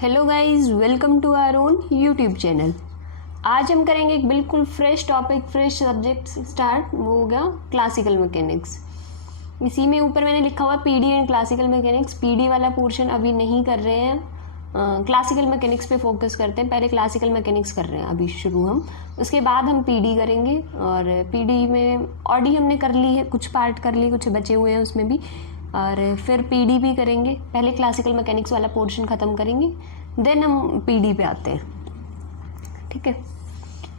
Hello guys, welcome to our own YouTube channel. आज हम करेंगे एक बिल्कुल fresh topic, fresh subject start. वो हो गया क्लासिकल मैकेनिक्स। इसी में ऊपर मैंने लिखा हुआ PD and classical mechanics. PD वाला पोर्शन अभी नहीं कर रहे हैं, क्लासिकल मैकेनिक्स पे फोकस करते हैं। पहले क्लासिकल मैकेनिक्स कर रहे हैं अभी शुरू हम, उसके बाद हम पीडी करेंगे। और पीडी में ऑडी हमने कर ली है, कुछ पार्ट कर लिए, कुछ बचे हुए हैं उसमें भी, और फिर पीडी भी करेंगे। पहले क्लासिकल मैकेनिक्स वाला पोर्शन ख़त्म करेंगे, देन हम पीडी पे आते हैं। ठीक है,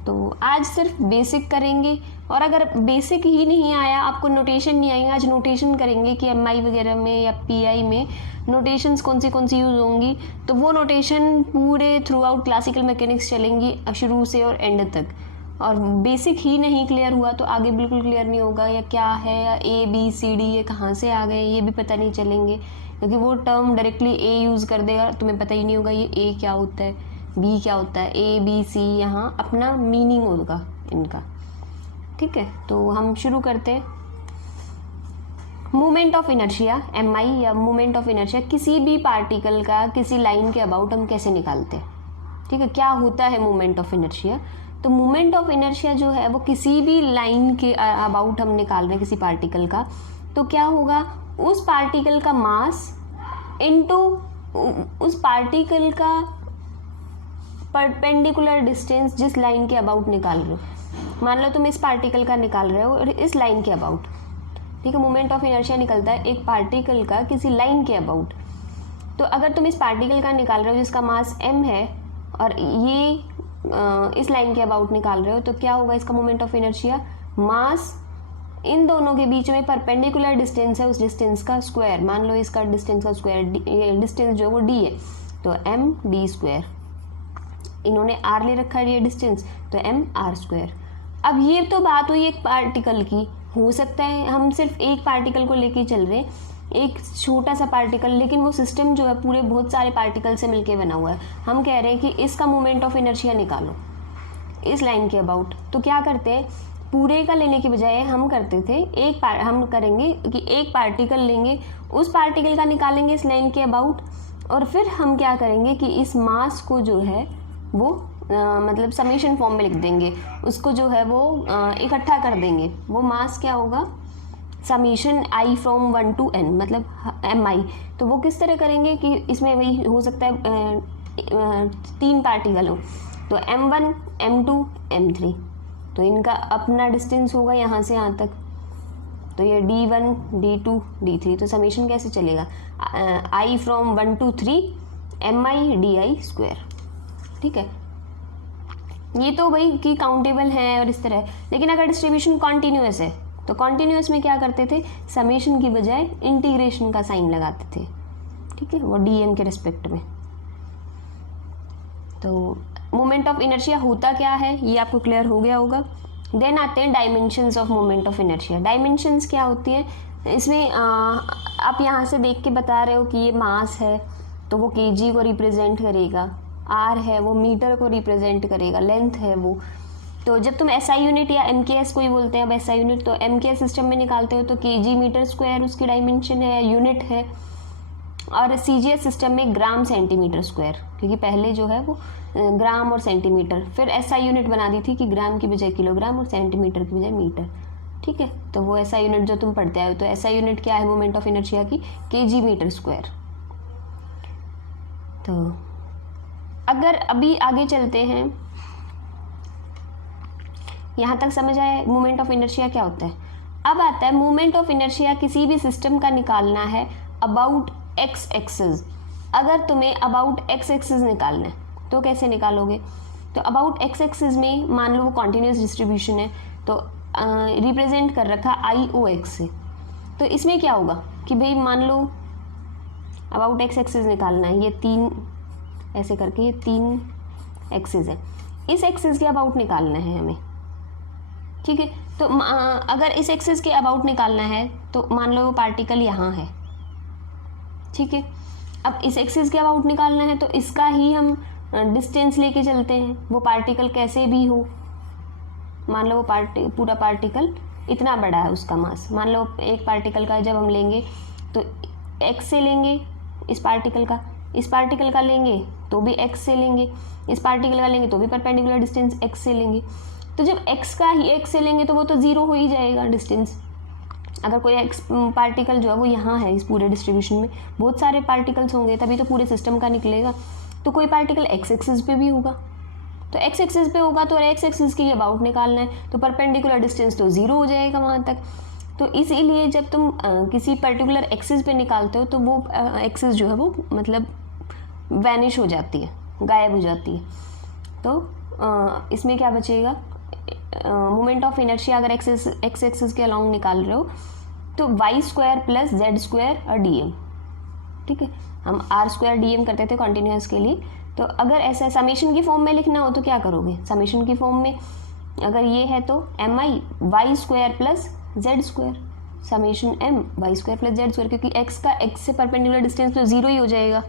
तो आज सिर्फ बेसिक करेंगे। और अगर बेसिक ही नहीं आया, आपको नोटेशन नहीं आएगा, आज नोटेशन करेंगे कि एमआई वगैरह में या पीआई में नोटेशंस कौन सी यूज़ होंगी। तो वो नोटेशन पूरे थ्रू आउट क्लासिकल मैकेनिक्स चलेंगी, शुरू से और एंड तक। और बेसिक ही नहीं क्लियर हुआ तो आगे बिल्कुल क्लियर नहीं होगा, या क्या है, या ए बी सी डी ये कहाँ से आ गए ये भी पता नहीं चलेंगे, क्योंकि वो टर्म डायरेक्टली ए यूज़ कर देगा, तुम्हें पता ही नहीं होगा ये ए क्या होता है, बी क्या होता है। ए बी सी यहाँ अपना मीनिंग होगा इनका। ठीक है, तो हम शुरू करते हैं। मोमेंट ऑफ इनर्शिया एम आई, या मोमेंट ऑफ इनर्शिया किसी भी पार्टिकल का किसी लाइन के अबाउट हम कैसे निकालते हैं। ठीक है, क्या होता है मोमेंट ऑफ इनर्शिया। तो मोमेंट ऑफ इनर्शिया जो है वो किसी भी लाइन के अबाउट हम निकाल रहे हैं किसी पार्टिकल का, तो क्या होगा, उस पार्टिकल का मास इनटू उस पार्टिकल का परपेंडिकुलर डिस्टेंस जिस लाइन के अबाउट निकाल रहे हो। मान लो तुम इस पार्टिकल का निकाल रहे हो और इस लाइन के अबाउट। ठीक है, मोमेंट ऑफ इनर्शिया निकलता है एक पार्टिकल का किसी लाइन के अबाउट। तो अगर तुम इस पार्टिकल का निकाल रहे हो जिसका मास m है, और ये इस लाइन के अबाउट निकाल रहे हो, तो क्या होगा इसका मोमेंट ऑफ इनर्शिया, मास इन दोनों के बीच में परपेंडिकुलर डिस्टेंस है, उस डिस्टेंस का स्क्वायर। मान लो इसका डिस्टेंस का स्क्वायर, डिस्टेंस जो है वो d है, तो m d स्क्वायर। इन्होंने r ले रखा है ये डिस्टेंस, तो m r स्क्वायर। अब ये तो बात हुई एक पार्टिकल की। हो सकता है हम सिर्फ एक पार्टिकल को लेके चल रहे हैं, एक छोटा सा पार्टिकल, लेकिन वो सिस्टम जो है पूरे बहुत सारे पार्टिकल से मिलके बना हुआ है। हम कह रहे हैं कि इसका मोमेंट ऑफ इनर्शिया निकालो इस लाइन के अबाउट। तो क्या करते हैं, पूरे का लेने की बजाय हम करते थे हम करेंगे कि एक पार्टिकल लेंगे, उस पार्टिकल का निकालेंगे इस लाइन के अबाउट, और फिर हम क्या करेंगे कि इस मास को जो है वो मतलब समेशन फॉर्म में लिख देंगे, उसको जो है वो इकट्ठा कर देंगे। वो मास क्या होगा, summation I from 1 to n, मतलब एम आई। तो वो किस तरह करेंगे कि इसमें वही हो सकता है 3 पार्टिकल हो, तो m1 m2 m3, तो इनका अपना डिस्टेंस होगा यहाँ से यहाँ तक, तो ये d1 d2 d3। तो समीशन कैसे चलेगा, i from 1 to 3 mi di square. ठीक है, ये तो भाई कि काउंटेबल है और इस तरह। लेकिन अगर डिस्ट्रीब्यूशन कॉन्टिन्यूअस है, तो कॉन्टिन्यूअस में क्या करते थे, समेशन की बजाय इंटीग्रेशन का साइन लगाते थे। ठीक है, वो dm के रिस्पेक्ट में। तो मोमेंट ऑफ इनर्शिया होता क्या है ये आपको क्लियर हो गया होगा। देन आते हैं dimensions of moment of inertia. Dimensions क्या होती हैं, इसमें आप यहाँ से देख के बता रहे हो कि ये मास है तो वो kg को रिप्रेजेंट करेगा, r है वो मीटर को रिप्रेजेंट करेगा, लेंथ है वो। तो जब तुम SI यूनिट या MKS कोई बोलते हैं, अब SI यूनिट तो MKS सिस्टम में निकालते हो तो kg मीटर स्क्वायर उसकी डायमेंशन है या यूनिट है, और CGS सिस्टम में ग्राम सेंटीमीटर स्क्वायर, क्योंकि पहले जो है वो ग्राम और सेंटीमीटर, फिर SI यूनिट बना दी थी कि ग्राम की बजाय किलोग्राम और सेंटीमीटर की बजाय मीटर। ठीक है, तो वो SI यूनिट जो तुम पढ़ते आए हो, तो SI यूनिट क्या है मोमेंट ऑफ इनर्शिया की, kg मीटर स्क्वायर। तो अगर अभी आगे चलते हैं, यहाँ तक समझ आए मोमेंट ऑफ इनर्शिया क्या होता है। अब आता है मोमेंट ऑफ इनर्शिया किसी भी सिस्टम का निकालना है अबाउट एक्स एक्सिस। अगर तुम्हें अबाउट एक्स एक्सिस निकालना है तो कैसे निकालोगे, तो अबाउट एक्स एक्सिस में मान लो वो कॉन्टिन्यूस डिस्ट्रीब्यूशन है, तो रिप्रेजेंट कर रखा आई ओ एक्स से। तो इसमें क्या होगा कि भाई मान लो अबाउट एक्स एक्सिस निकालना है, ये 3 ऐसे करके ये 3 एक्सिस है, इस एक्सिस के अबाउट निकालना है हमें। ठीक है, तो अगर इस एक्सिस के अबाउट निकालना है तो मान लो वो पार्टिकल यहाँ है। ठीक है, अब इस एक्सिस के अबाउट निकालना है तो इसका ही हम डिस्टेंस लेके चलते हैं, वो पार्टिकल कैसे भी हो। मान लो वो पूरा पार्टिकल इतना बड़ा है, उसका मास मान लो एक पार्टिकल का जब हम लेंगे तो x से लेंगे इस पार्टिकल का, इस पार्टिकल का लेंगे तो भी x से लेंगे, इस पार्टिकल का लेंगे तो भी परपेंडिकुलर डिस्टेंस x से लेंगे। तो जब x का ही x से लेंगे तो वो तो ज़ीरो हो ही जाएगा डिस्टेंस। अगर कोई x पार्टिकल जो है वो यहाँ है, इस पूरे डिस्ट्रीब्यूशन में बहुत सारे पार्टिकल्स होंगे तभी तो पूरे सिस्टम का निकलेगा। तो कोई पार्टिकल x एक्सिस पे भी होगा, तो x एक्सिस पे होगा तो x एक्सिस के अबाउट निकालना है, तो परपेंडिकुलर डिस्टेंस तो ज़ीरो हो जाएगा वहाँ तक। तो इसीलिए जब तुम किसी पर्टिकुलर एक्सिस पे निकालते हो तो वो एक्सिस जो है वो मतलब वैनिश हो जाती है, गायब हो जाती है। तो इसमें क्या बचेगा, मोमेंट ऑफ इनर्शिया अगर एक्स एक्सिस के अलॉन्ग निकाल रहे हो तो Y square plus Z square और डी एम। ठीक है, हम आर स्क्वायर डी एम करते थे कॉन्टिन्यूस के लिए। तो अगर ऐसा समेशन की फॉर्म में लिखना हो तो क्या करोगे, समेशन की फॉर्म में अगर ये है तो M I Y square plus Z square, summation M Y square plus Z square, क्योंकि एक्स का एक्स से परपेंडिकुलर डिस्टेंस तो ज़ीरो ही हो जाएगा।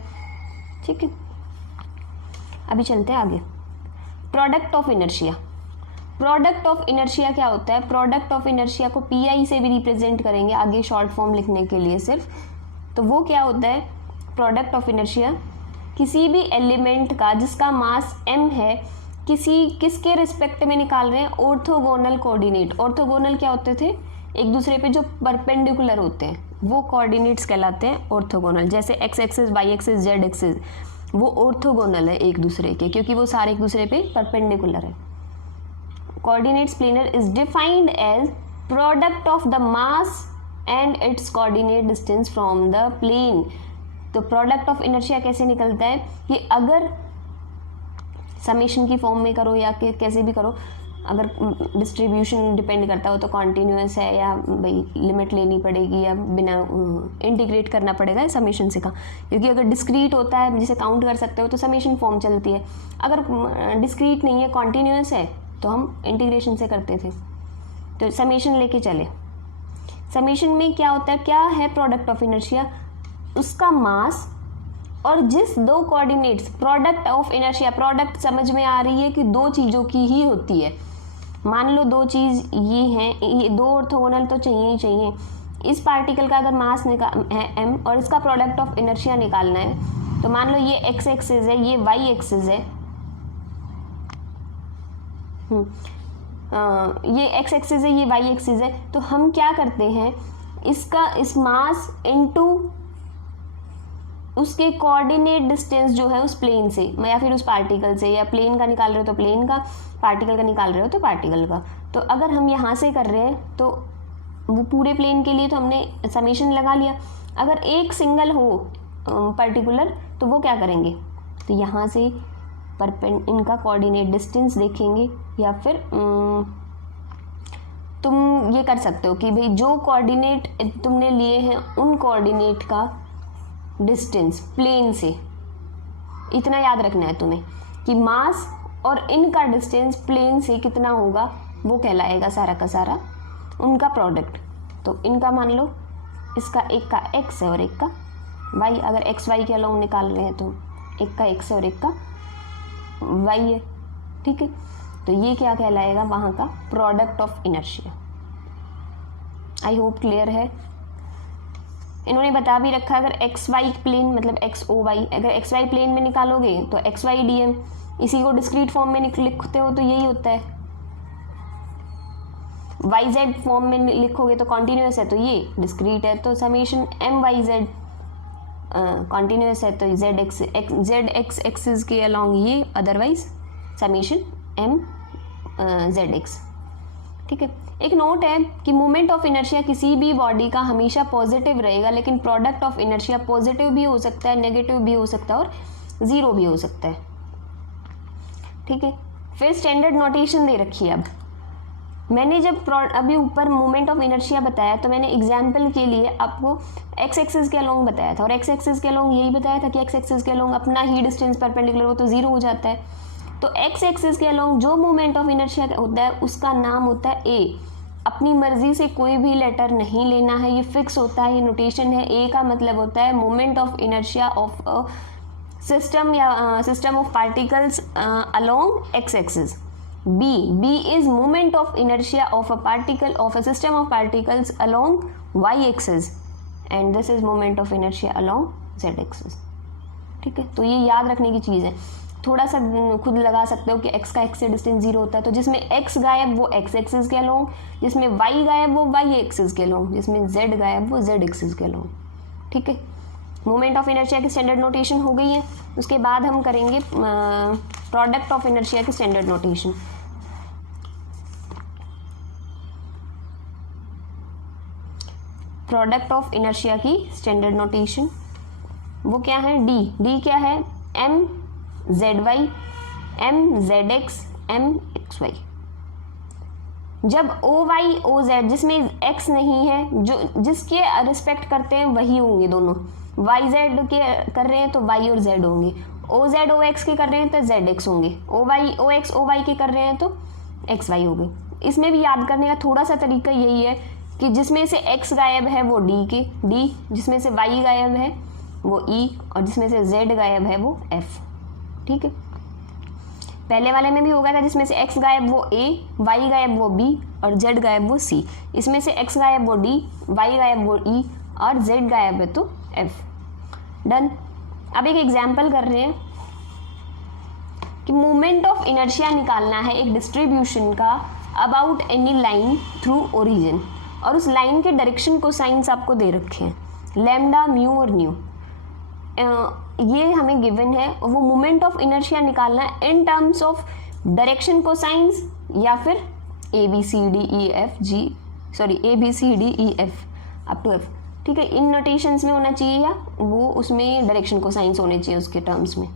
ठीक है, अभी चलते हैं आगे। Product of inertia. Product of inertia क्या होता है, प्रोडक्ट ऑफ इनर्शिया को पी आई से भी रिप्रेजेंट करेंगे आगे शॉर्ट फॉर्म लिखने के लिए सिर्फ। तो वो क्या होता है, प्रोडक्ट ऑफ इनर्शिया किसी भी एलिमेंट का जिसका मास m है किसके रिस्पेक्ट में निकाल रहे हैं, ऑर्थोगोनल कोऑर्डिनेट। ऑर्थोगोनल क्या होते थे, एक दूसरे पे जो परपेंडिकुलर होते हैं वो कोऑर्डिनेट्स कहलाते हैं ऑर्थोगोनल। जैसे x axis Y axis Z axis वो ऑर्थोगोनल है एक दूसरे के, क्योंकि वो सारे एक दूसरे पे परपेंडिकुलर है। Coordinates planar is defined as product of the mass and its coordinate distance from the plane. तो प्रोडक्ट ऑफ इनर्शिया कैसे निकलता है कि अगर समेशन की फॉर्म में करो या कैसे भी करो, अगर डिस्ट्रीब्यूशन डिपेंड करता हो तो कॉन्टीन्यूअस है या भाई लिमिट लेनी पड़ेगी या बिना इंटीग्रेट करना पड़ेगा समेशन से का, क्योंकि अगर डिस्क्रीट होता है जिसे काउंट कर सकते हो तो समेशन फॉर्म चलती है। अगर डिस्क्रीट नहीं है कॉन्टीन्यूअस है तो हम इंटीग्रेशन से करते थे। तो समेशन लेके चले, समेशन में क्या होता है, क्या है प्रोडक्ट ऑफ इनर्शिया, उसका मास और जिस दो coordinates, product of inertia, product समझ में आ रही है कि दो चीज़ों की ही होती है। मान लो दो चीज़ ये हैं, ये दो ऑर्थोगोनल तो चाहिए ही चाहिए। इस पार्टिकल का अगर मास है m और इसका प्रोडक्ट ऑफ इनर्शिया निकालना है तो मान लो ये x एक्सिस है, ये y एक्सिस है, ये x एक्सिस है, ये y एक्सिस है। तो हम क्या करते हैं, इसका इस मास इनटू उसके कोऑर्डिनेट डिस्टेंस जो है उस प्लेन से या फिर उस पार्टिकल से, या प्लेन का निकाल रहे हो तो प्लेन का, पार्टिकल का निकाल रहे हो तो पार्टिकल का। तो अगर हम यहाँ से कर रहे हैं तो वो पूरे प्लेन के लिए तो हमने समेशन लगा लिया। अगर एक सिंगल हो पर्टिकुलर तो वो क्या करेंगे, तो यहाँ से इनका कोऑर्डिनेट डिस्टेंस देखेंगे, या फिर तुम ये कर सकते हो कि भाई जो कोऑर्डिनेट तुमने लिए हैं उन कोऑर्डिनेट का डिस्टेंस प्लेन से, इतना याद रखना है तुम्हें कि मास और इनका डिस्टेंस प्लेन से कितना होगा वो कहलाएगा सारा का सारा उनका प्रोडक्ट। तो इनका मान लो इसका एक का x है और एक का y, अगर x y के अलॉन्ग निकाल रहे हैं तो एक का x है और एक का y है। ठीक है, तो ये क्या कहलाएगा वहाँ का product of inertia. I hope clear है। इन्होंने बता भी रखा अगर एक्स वाई प्लेन मतलब एक्स ओ वाई, अगर एक्स वाई प्लेन में निकालोगे तो एक्स वाई डी एम, इसी को डिस्क्रीट फॉर्म में लिखते हो तो यही होता है। वाई जेड फॉर्म में लिखोगे तो कॉन्टिन्यूस है तो ये डिस्क्रीट है, तो summation M Y Z continuous है तो जेड एक्स एक्सिस के अलॉन्ग ये, otherwise summation M Z X. ठीक है, एक नोट है कि मोमेंट ऑफ इनर्शिया किसी भी बॉडी का हमेशा पॉजिटिव रहेगा, लेकिन प्रोडक्ट ऑफ इनर्शिया पॉजिटिव भी हो सकता है, नेगेटिव भी हो सकता है और ज़ीरो भी हो सकता है। ठीक है, फिर स्टैंडर्ड नोटेशन दे रखी है। अब मैंने जब अभी ऊपर मोमेंट ऑफ इनर्शिया बताया तो मैंने एग्जाम्पल के लिए आपको एक्स एक्सिस के अलॉन्ग बताया था, और एक्स एक्सिस के अलॉन्ग यही बताया था कि एक्स एक्सिस के अलॉन्ग अपना ही डिस्टेंस परपेंडिकुलर हो तो ज़ीरो हो जाता है। तो एक्स एक्सिस के अलॉन्ग जो मोमेंट ऑफ इनर्शिया होता है उसका नाम होता है ए। अपनी मर्जी से कोई भी लेटर नहीं लेना है, ये फिक्स होता है, ये नोटेशन है। ए का मतलब होता है moment of inertia of a system या system of particles along X axis. B is moment of inertia of a particle of a system of particles along Y axis, and this is moment of inertia along Z axis. ठीक है, तो ये याद रखने की चीज़ है। थोड़ा सा खुद लगा सकते हो कि x का x से डिस्टेंस 0 होता है, तो जिसमें x गायब वो x एक्सिस के अलोंग, जिसमें y गायब वो y एक्सिस के अलोंग, जिसमें z गायब वो z एक्सिस के अलोंग। ठीक है, मोमेंट ऑफ इनर्शिया की स्टैंडर्ड नोटेशन हो गई है। उसके बाद हम करेंगे प्रोडक्ट ऑफ इनर्शिया की standard notation. Product of inertia की स्टैंडर्ड नोटेशन वो क्या है, डी क्या है, m Z Y, m Z X, m X Y. जब ओ वाई ओ जेड जिसमें x नहीं है, जो जिसके रिस्पेक्ट करते हैं वही होंगे दोनों, वाई जेड के कर रहे हैं तो y और z होंगे, ओ जेड ओ एक्स के कर रहे हैं तो z x होंगे, O Y O X O Y के कर रहे हैं तो x y हो गए। इसमें भी याद करने का थोड़ा सा तरीका यही है कि जिसमें से x गायब है वो d, जिसमें से y गायब है वो e, और जिसमें से z गायब है वो f। ठीक है, पहले वाले में भी हो गया था जिसमें से x गायब वो a, y गायब वो b और z गायब वो c। इसमें से x गायब वो d, y गायब वो e और z गायब है तो f। डन। अब एक एग्जाम्पल कर रहे हैं कि मोमेंट ऑफ इनर्शिया निकालना है एक डिस्ट्रीब्यूशन का about any line through origin, और उस लाइन के डायरेक्शन को साइंस आपको दे रखे हैं, लैम्डा, म्यू और न्यू। ये हमें गिवन है। वो मोमेंट ऑफ इनर्शिया निकालना है in terms of direction cosines या फिर A B C D E F up to F. ठीक है, इन नोटेशंस में होना चाहिए या वो उसमें डायरेक्शन कोसाइंस होने चाहिए उसके टर्म्स में।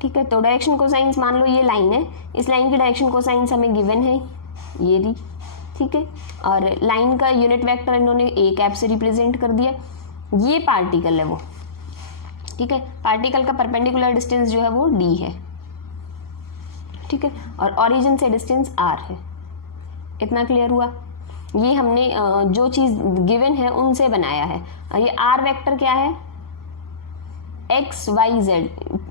ठीक है, तो डायरेक्शन कोसाइंस मान लो ये लाइन है, इस लाइन की डायरेक्शन कोसाइंस हमें गिवन है ये दी। ठीक है, और लाइन का यूनिट वेक्टर इन्होंने ए कैप से रिप्रेजेंट कर दिया। ये पार्टिकल है वो। ठीक है, पार्टिकल का परपेंडिकुलर डिस्टेंस जो है वो d है। ठीक है, और ओरिजिन से डिस्टेंस r है। इतना क्लियर हुआ। ये हमने जो चीज़ गिवन है उनसे बनाया है। और ये r वेक्टर क्या है, x y z,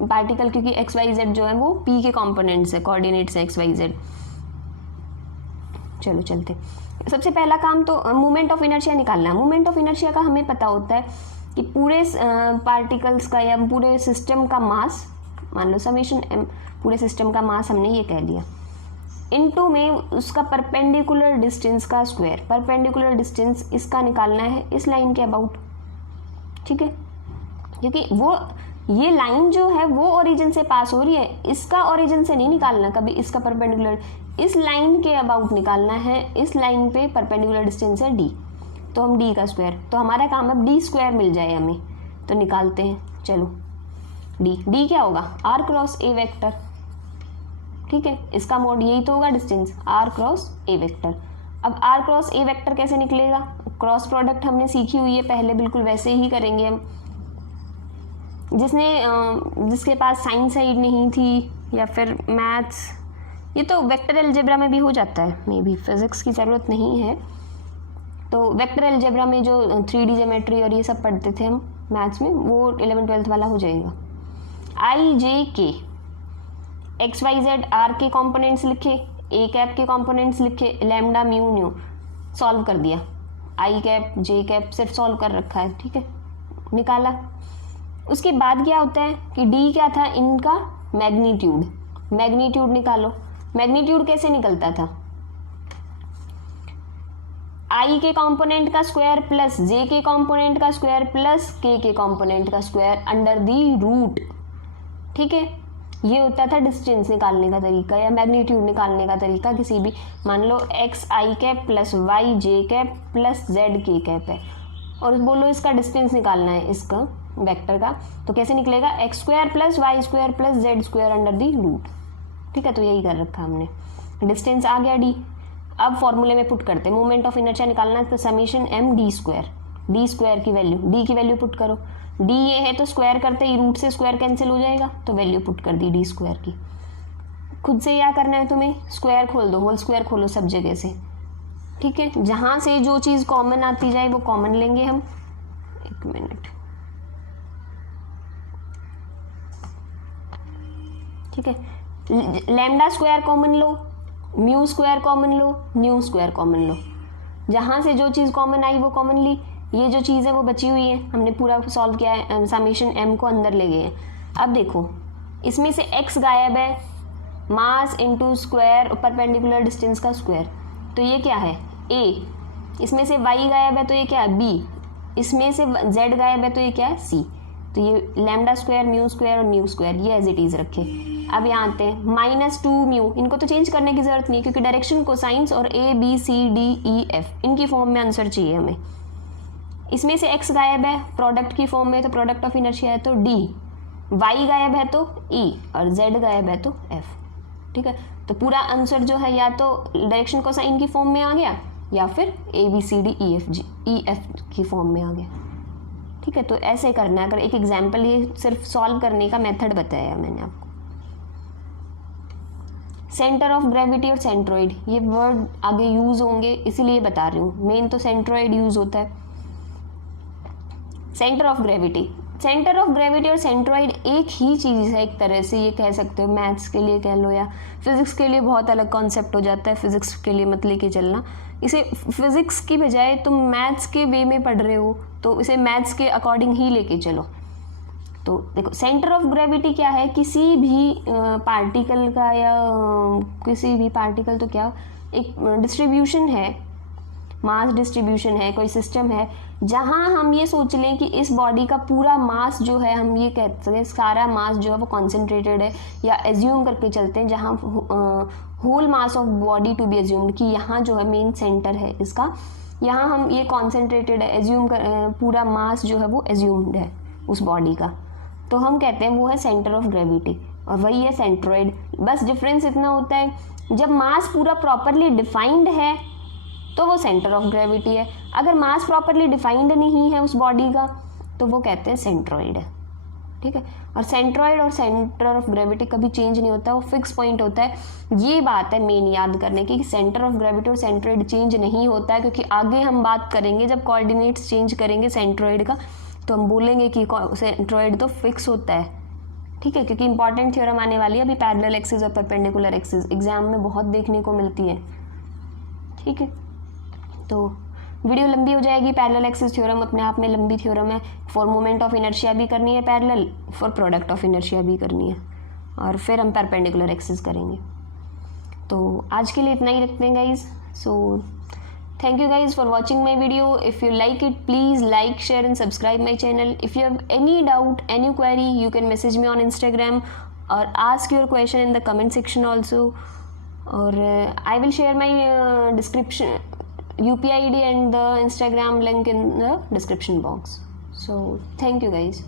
पार्टिकल क्योंकि x y z जो है वो p के कॉम्पोनेंट्स है, कोऑर्डिनेट्स है x y z। चलो चलते, सबसे पहला काम तो मोमेंट ऑफ इनर्शिया निकालना है। मोमेंट ऑफ इनर्शिया का हमें पता होता है कि पूरे पार्टिकल्स का या पूरे सिस्टम का मास, मान लो समेशन m, पूरे सिस्टम का मास हमने ये कह दिया, इनटू में उसका परपेंडिकुलर डिस्टेंस का स्क्वायर। परपेंडिकुलर डिस्टेंस इसका निकालना है इस लाइन के अबाउट। ठीक है, क्योंकि वो ये लाइन जो है वो ओरिजिन से पास हो रही है, इसका ओरिजिन से नहीं निकालना कभी, इसका परपेंडिकुलर इस लाइन के अबाउट निकालना है। इस लाइन पे परपेंडिकुलर डिस्टेंस है d, तो हम d का स्क्वायर, तो हमारा काम अब d स्क्वायर मिल जाए हमें, तो निकालते हैं। चलो d क्या होगा, r क्रॉस a वेक्टर। ठीक है, इसका मोड यही तो होगा distance, r cross a vector. अब r क्रॉस a वेक्टर कैसे निकलेगा, क्रॉस प्रोडक्ट हमने सीखी हुई है पहले, बिल्कुल वैसे ही करेंगे हम। जिसके पास साइंस साइड नहीं थी या फिर मैथ्स, ये तो वेक्टर अलजेब्रा में भी हो जाता है, मे बी फिजिक्स की ज़रूरत नहीं है। तो वेक्टर अलजेब्रा में जो 3D ज्योमेट्री और ये सब पढ़ते थे हम मैथ्स में, वो 11th-12th वाला हो जाएगा। आई जे के एक्स वाई जेड आर के कॉम्पोनेंट्स लिखे, ए कैप के कॉम्पोनेंट्स लिखे, लैम्डा म्यू न्यू, सॉल्व कर दिया। आई कैप जे कैप सिर्फ सॉल्व कर रखा है। ठीक है, निकाला। उसके बाद क्या होता है कि डी क्या था, इनका मैग्नीट्यूड। मैग्नीट्यूड निकालो। मैग्नीट्यूड कैसे निकलता था, आई के कंपोनेंट का स्क्वायर प्लस जे के कंपोनेंट का स्क्वायर प्लस के कंपोनेंट का स्क्वायर अंडर दी रूट। ठीक है, ये होता था डिस्टेंस निकालने का तरीका या मैग्नीट्यूड निकालने का तरीका। किसी भी मान लो एक्स आई कैप प्लस वाई जे कैप प्लस जेड के कैप है, और बोलो इसका डिस्टेंस निकालना है इसका वेक्टर का, तो कैसे निकलेगा, X square plus Y square plus Z square under the root. ठीक है, तो यही कर रखा हमने। डिस्टेंस आ गया डी। अब फॉर्मूले में पुट करते हैं, मोमेंट ऑफ इनर्शिया निकालना है तो समीशन एम डी स्क्वायर की वैल्यू, डी की वैल्यू पुट करो। डी ये है तो स्क्वायर करते ही रूट से स्क्वायर कैंसिल हो जाएगा, तो वैल्यू पुट कर दी डी स्क्वायर की। खुद से क्या करना है तुम्हें, स्क्वायर खोल दो, होल स्क्वायर खोलो सब जगह से। ठीक है, जहाँ से जो चीज़ कॉमन आती जाए वो कॉमन लेंगे हम। एक मिनट, ठीक है, लैम्डा स्क्वायर कॉमन लो, म्यू स्क्वायर कॉमन लो, न्यू स्क्वायर कॉमन लो। जहाँ से जो चीज़ कॉमन आई वो कॉमन ली। ये जो चीज़ है वो बची हुई है, हमने पूरा सॉल्व किया है, समेशन m को अंदर ले गए हैं। अब देखो इसमें से x गायब है, mass into square perpendicular distance का स्क्वायर, तो ये क्या है a, इसमें से y गायब है तो ये क्या है b, इसमें से z गायब है तो ये क्या है c, तो ये लैम्डा स्क्वायर म्यू स्क्वायर और न्यू स्क्वायर ये एज इट इज़ रखे। अब यहाँ आते हैं -2 म्यू, इनको तो चेंज करने की ज़रूरत नहीं क्योंकि डायरेक्शन कोसाइंस और a b c d e f इनकी फॉर्म में आंसर चाहिए हमें। इसमें से x गायब है प्रोडक्ट की फॉर्म में, तो प्रोडक्ट ऑफ इनर्शिया है तो d, y गायब है तो e और z गायब है तो f। ठीक है, तो पूरा आंसर जो है या तो डायरेक्शन कोसाइन की फॉर्म में आ गया या फिर a b c d e f की फॉर्म में आ गया। ठीक है, तो ऐसे करना है। अगर एक एग्जांपल, ये सिर्फ सॉल्व करने का मेथड बताया है मैंने आपको। सेंटर ऑफ ग्रेविटी और सेंट्रोइड, ये वर्ड आगे यूज होंगे इसीलिए बता रही हूँ, मेन तो सेंट्रोइड यूज होता है। Centre of gravity, centre of gravity और सेंट्रोइड एक ही चीज़ है, एक तरह से ये कह सकते हो, मैथ्स के लिए कह लो या फिजिक्स के लिए बहुत अलग कॉन्सेप्ट हो जाता है, फिजिक्स के लिए मत लेके चलना इसे, फिजिक्स की बजाय तुम मैथ्स के वे में पढ़ रहे हो तो इसे मैथ्स के अकॉर्डिंग ही लेके चलो। तो देखो सेंटर ऑफ ग्रेविटी क्या है, किसी भी पार्टिकल का या किसी भी पार्टिकल तो क्या एक डिस्ट्रीब्यूशन है, मास डिस्ट्रीब्यूशन है, कोई सिस्टम है जहां हम ये सोच लें कि इस बॉडी का पूरा मास जो है, हम ये कहते हैं सारा मास जो है वो कॉन्सेंट्रेटेड है, या एज्यूम करके चलते हैं जहां whole mass of body to be assumed कि यहाँ जो है मेन सेंटर है इसका, यहाँ हम ये कॉन्सेंट्रेटेड है, एज्यूम कर पूरा मास जो है वो एज्यूम्ड है उस बॉडी का, तो हम कहते हैं वो है सेंटर ऑफ ग्रेविटी, और वही है सेंट्रोइड। बस डिफरेंस इतना होता है जब मास पूरा प्रॉपरली डिफाइंड है तो वो सेंटर ऑफ ग्रेविटी है, अगर मास प्रॉपरली डिफाइंड नहीं है उस बॉडी का तो वो कहते हैं सेंट्रोइड है। ठीक है, और सेंट्रोइड और सेंटर ऑफ ग्रेविटी कभी चेंज नहीं होता, वो फिक्स पॉइंट होता है। ये बात है मेन याद करने की कि सेंटर ऑफ ग्रेविटी और सेंट्रोइड चेंज नहीं होता है, क्योंकि आगे हम बात करेंगे जब कोऑर्डिनेट्स चेंज करेंगे सेंट्रोइड का तो हम बोलेंगे कि सेंट्रोइड तो फिक्स होता है। ठीक है, क्योंकि इंपॉर्टेंट थ्योरम आने वाली है अभी, पैरेलल एक्सिस और परपेंडिकुलर एक्सिस एग्जाम में बहुत देखने को मिलती है। ठीक है, तो वीडियो लंबी हो जाएगी, पैरेलल एक्सिस थ्योरम अपने आप में लंबी थ्योरम है, फॉर मोमेंट ऑफ इनर्शिया भी करनी है parallel, for product of inertia भी करनी है, और फिर हम परपेंडिकुलर एक्सिस करेंगे। तो आज के लिए इतना ही रखते हैं guys. So thank you guys for watching my video. If you like it, please like, share and subscribe my channel. If you have any doubt, any query, you can message me on Instagram or ask your question in the comment section also, or I will share my description UPI ID and the Instagram link in the description box. So thank you guys.